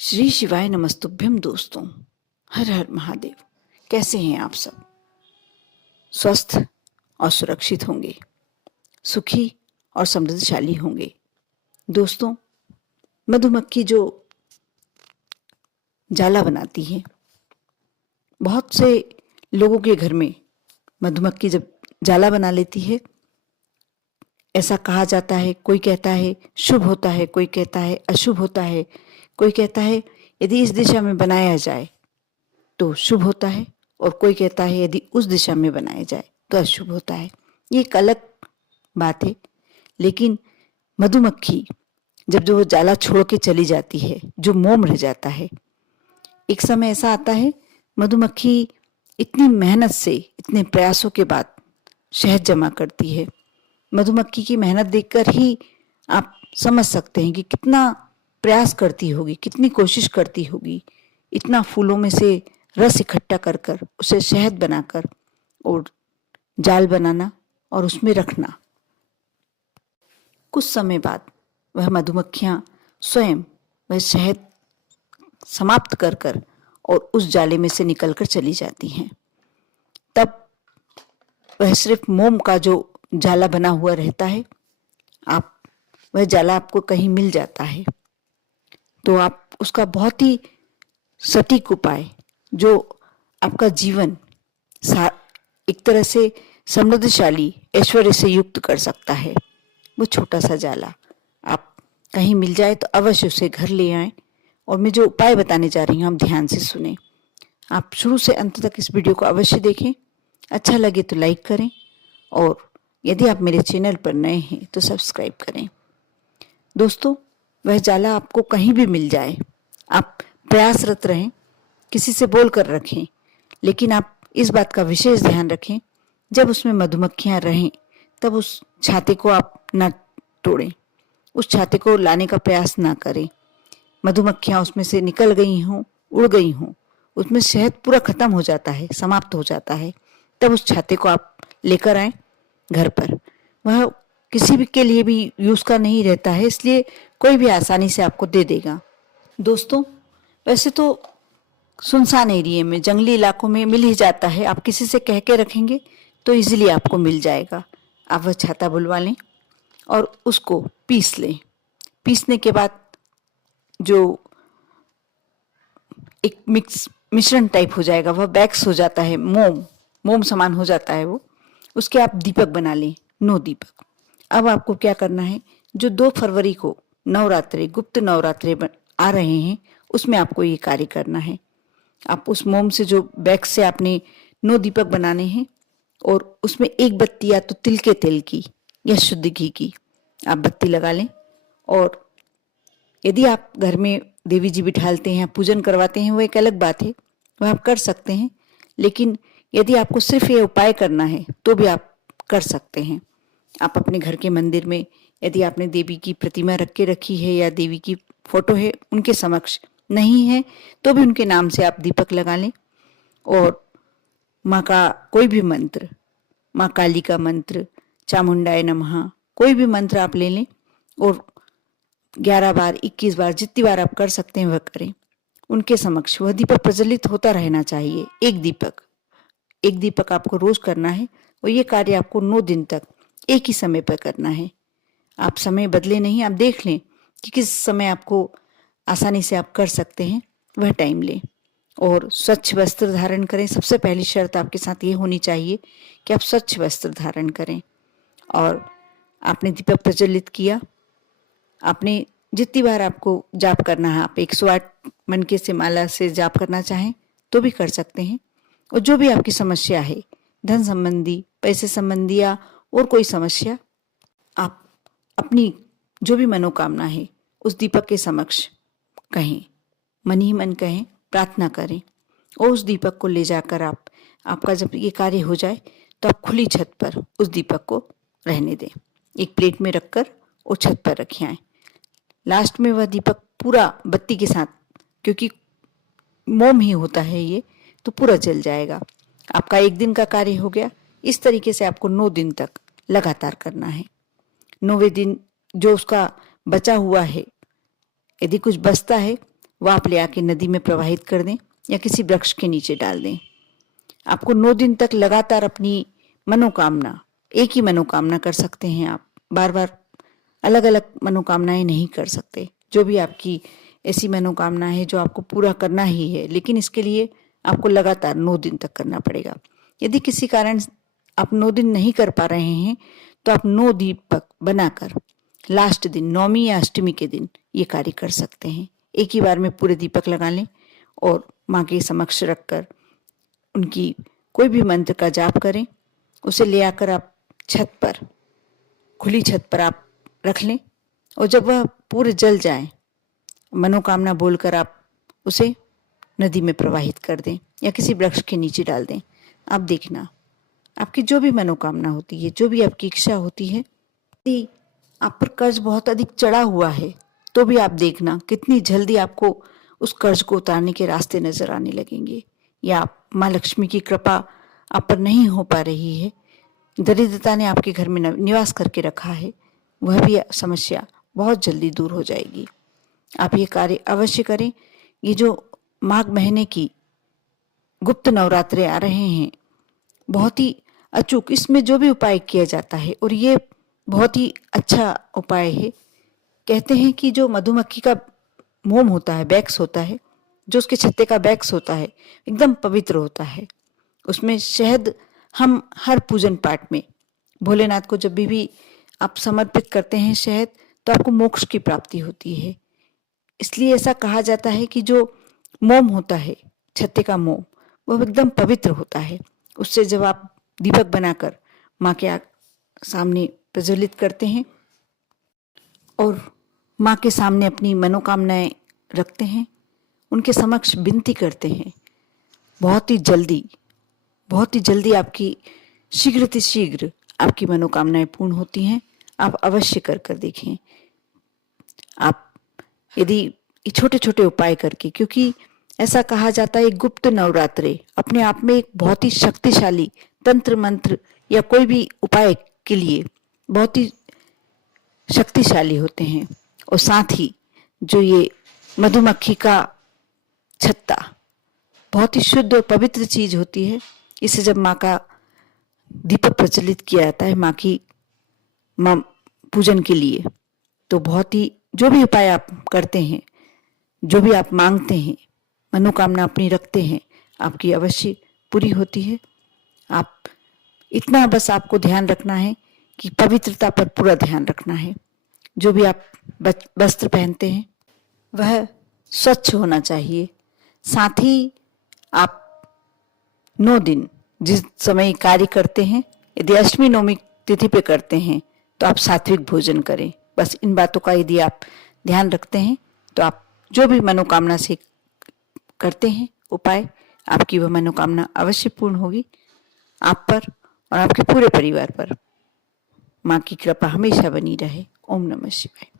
श्री शिवाय नमस्तुभ्यम दोस्तों। हर हर महादेव। कैसे हैं आप सब? स्वस्थ और सुरक्षित होंगे, सुखी और समृद्धशाली होंगे। दोस्तों, मधुमक्खी जो जाला बनाती है, बहुत से लोगों के घर में मधुमक्खी जब जाला बना लेती है, ऐसा कहा जाता है, कोई कहता है शुभ होता है, कोई कहता है अशुभ होता है, कोई कहता है यदि इस दिशा में बनाया जाए तो शुभ होता है, और कोई कहता है यदि उस दिशा में बनाया जाए तो अशुभ होता है। ये एक अलग बात है, लेकिन मधुमक्खी जब जो वो जाला छोड़ के चली जाती है, जो मोम रह जाता है, एक समय ऐसा आता है मधुमक्खी इतनी मेहनत से, इतने प्रयासों के बाद शहद जमा करती है। मधुमक्खी की मेहनत देखकर ही आप समझ सकते हैं कि कितना प्रयास करती होगी, कितनी कोशिश करती होगी, इतना फूलों में से रस इकट्ठा कर कर उसे शहद बनाकर और जाल बनाना और उसमें रखना। कुछ समय बाद वह मधुमक्खियां स्वयं वह शहद समाप्त कर कर और उस जाले में से निकलकर चली जाती हैं। तब वह सिर्फ मोम का जो जाला बना हुआ रहता है, वह जाला आपको कहीं मिल जाता है तो आप उसका बहुत ही सटीक उपाय, जो आपका जीवन एक तरह से समृद्धशाली, ऐश्वर्य से युक्त कर सकता है, वो छोटा सा जाला आप कहीं मिल जाए तो अवश्य उसे घर ले आएं। और मैं जो उपाय बताने जा रही हूँ, आप ध्यान से सुने। आप शुरू से अंत तक इस वीडियो को अवश्य देखें। अच्छा लगे तो लाइक करें, और यदि आप मेरे चैनल पर नए हैं तो सब्सक्राइब करें। दोस्तों, वह जाला आपको कहीं भी मिल जाए, आप प्रयासरत रहें, किसी से बोल कर रखें, लेकिन आप इस बात का विशेष ध्यान रखें, जब उसमें मधुमक्खियां रहें तब उस छाते को आप न तोड़ें, उस छाते को लाने का प्रयास ना करें। मधुमक्खियां उसमें से निकल गई हों, उड़ गई हों, उसमें शहद पूरा खत्म हो जाता है, समाप्त हो जाता है, तब उस छाते को आप लेकर आए घर पर। वह किसी भी के लिए भी यूज का नहीं रहता है, इसलिए कोई भी आसानी से आपको दे देगा। दोस्तों, वैसे तो सुनसान एरिया में, जंगली इलाकों में मिल ही जाता है, आप किसी से कह के रखेंगे तो इजीली आपको मिल जाएगा। आप वह छाता बुलवा लें और उसको पीस लें। पीसने के बाद जो एक मिश्रण टाइप हो जाएगा, वह बैक्स हो जाता है, मोम समान हो जाता है वो, उसके आप दीपक बना लें, 9 दीपक। अब आपको क्या करना है, जो 2 फरवरी को नवरात्रि, गुप्त नवरात्रि आ रहे हैं, उसमें आपको ये कार्य करना है। आप उस मोम से, जो बैक्स से आपने 9 दीपक बनाने हैं, और उसमें एक बत्ती या तो तिल के तेल की या शुद्ध घी की आप बत्ती लगा लें। और यदि आप घर में देवी जी बिठालते हैं, पूजन करवाते हैं, वो एक अलग बात है, वह आप कर सकते हैं। लेकिन यदि आपको सिर्फ ये उपाय करना है तो भी आप कर सकते हैं। आप अपने घर के मंदिर में, यदि आपने देवी की प्रतिमा रख के रखी है या देवी की फोटो है, उनके समक्ष नहीं है तो भी उनके नाम से आप दीपक लगा लें। और माँ का कोई भी मंत्र, माँ काली का मंत्र, चामुंडाय नमः, कोई भी मंत्र आप ले लें और 11 बार, 21 बार, जितनी बार आप कर सकते हैं वह करें। उनके समक्ष वह दीपक प्रज्वलित होता रहना चाहिए। एक दीपक आपको रोज करना है, और ये कार्य आपको 9 दिन तक एक ही समय पर करना है। आप समय बदले नहीं, आप देख लें कि किस समय आपको आसानी से आप कर सकते हैं, वह टाइम लें। और स्वच्छ वस्त्र धारण करें। सबसे पहली शर्त आपके साथ ये होनी चाहिए कि आप स्वच्छ वस्त्र धारण करें। और आपने दीपक प्रज्वलित किया, आपने जितनी बार आपको जाप करना है, आप 108 मनके से माला से जाप करना चाहें तो भी कर सकते हैं। और जो भी आपकी समस्या है, धन संबंधी, पैसे संबंधी या और कोई समस्या, आप अपनी जो भी मनोकामना है उस दीपक के समक्ष कहें, मन ही मन कहें, प्रार्थना करें, और उस दीपक को ले जाकर आपका जब ये कार्य हो जाए तो आप खुली छत पर उस दीपक को रहने दें। एक प्लेट में रखकर और छत पर रखे आए। लास्ट में वह दीपक पूरा बत्ती के साथ, क्योंकि मोम ही होता है ये, तो पूरा जल जाएगा। आपका 1 दिन का कार्य हो गया। इस तरीके से आपको 9 दिन तक लगातार करना है। 9वें दिन जो उसका बचा हुआ है, यदि कुछ बचता है वह आप ले आके नदी में प्रवाहित कर दें या किसी वृक्ष के नीचे डाल दें। आपको 9 दिन तक लगातार अपनी मनोकामना, एक ही मनोकामना कर सकते हैं आप, बार बार अलग अलग मनोकामनाएं नहीं कर सकते। जो भी आपकी ऐसी मनोकामना है जो आपको पूरा करना ही है, लेकिन इसके लिए आपको लगातार 9 दिन तक करना पड़ेगा। यदि किसी कारण आप 9 दिन नहीं कर पा रहे हैं तो आप 9 दीपक बनाकर लास्ट दिन, नौमी या अष्टमी के दिन ये कार्य कर सकते हैं। एक ही बार में पूरे दीपक लगा लें और माँ के समक्ष रखकर उनकी कोई भी मंत्र का जाप करें। उसे ले आकर आप छत पर, खुली छत पर आप रख लें और जब वह पूरे जल जाए, मनोकामना बोलकर आप उसे नदी में प्रवाहित कर दें या किसी वृक्ष के नीचे डाल दें। आप देखना, आपकी जो भी मनोकामना होती है, जो भी आपकी इच्छा होती है, यदि आप पर कर्ज बहुत अधिक चढ़ा हुआ है तो भी आप देखना कितनी जल्दी आपको उस कर्ज को उतारने के रास्ते नजर आने लगेंगे। या माँ लक्ष्मी की कृपा आप पर नहीं हो पा रही है, दरिद्रता ने आपके घर में निवास करके रखा है, वह भी समस्या बहुत जल्दी दूर हो जाएगी। आप ये कार्य अवश्य करें। ये जो माघ महीने की गुप्त नवरात्रे आ रहे हैं, बहुत ही अचूक इसमें जो भी उपाय किया जाता है, और ये बहुत ही अच्छा उपाय है। कहते हैं कि जो मधुमक्खी का मोम होता है, वैक्स होता है, जो उसके छत्ते का वैक्स होता है, एकदम पवित्र होता है। उसमें शहद हम हर पूजन पाठ में भोलेनाथ को जब भी आप समर्पित करते हैं शहद, तो आपको मोक्ष की प्राप्ति होती है। इसलिए ऐसा कहा जाता है कि जो मोम होता है, छत्ते का मोम, वह एकदम पवित्र होता है। उससे जब आप दीपक बनाकर माँ के सामने प्रज्वलित करते हैं और माँ के सामने अपनी मनोकामनाएं रखते हैं, उनके समक्ष विनती करते हैं, बहुत ही जल्दी आपकी शीघ्र आपकी मनोकामनाएं पूर्ण होती हैं। आप अवश्य कर देखें। आप यदि छोटे छोटे उपाय करके, क्योंकि ऐसा कहा जाता है गुप्त नवरात्रे अपने आप में एक बहुत ही शक्तिशाली तंत्र मंत्र या कोई भी उपाय के लिए बहुत ही शक्तिशाली होते हैं। और साथ ही जो ये मधुमक्खी का छत्ता बहुत ही शुद्ध और पवित्र चीज होती है। इसे जब माँ का दीपक प्रज्वलित किया जाता है माँ पूजन के लिए, तो बहुत ही जो भी उपाय आप करते हैं, जो भी आप मांगते हैं, मनोकामना अपनी रखते हैं, आपकी अवश्य पूरी होती है। आप इतना बस आपको ध्यान रखना है कि पवित्रता पर पूरा ध्यान रखना है। जो भी आप वस्त्र पहनते हैं वह स्वच्छ होना चाहिए। साथ ही आप 9 दिन जिस समय कार्य करते हैं, यदि अष्टमी नवमी तिथि पे करते हैं तो आप सात्विक भोजन करें। बस इन बातों का यदि आप ध्यान रखते हैं तो आप जो भी मनोकामना से करते हैं उपाय, आपकी वह मनोकामना अवश्य पूर्ण होगी। आप पर और आपके पूरे परिवार पर माँ की कृपा हमेशा बनी रहे। ओम नमः शिवाय।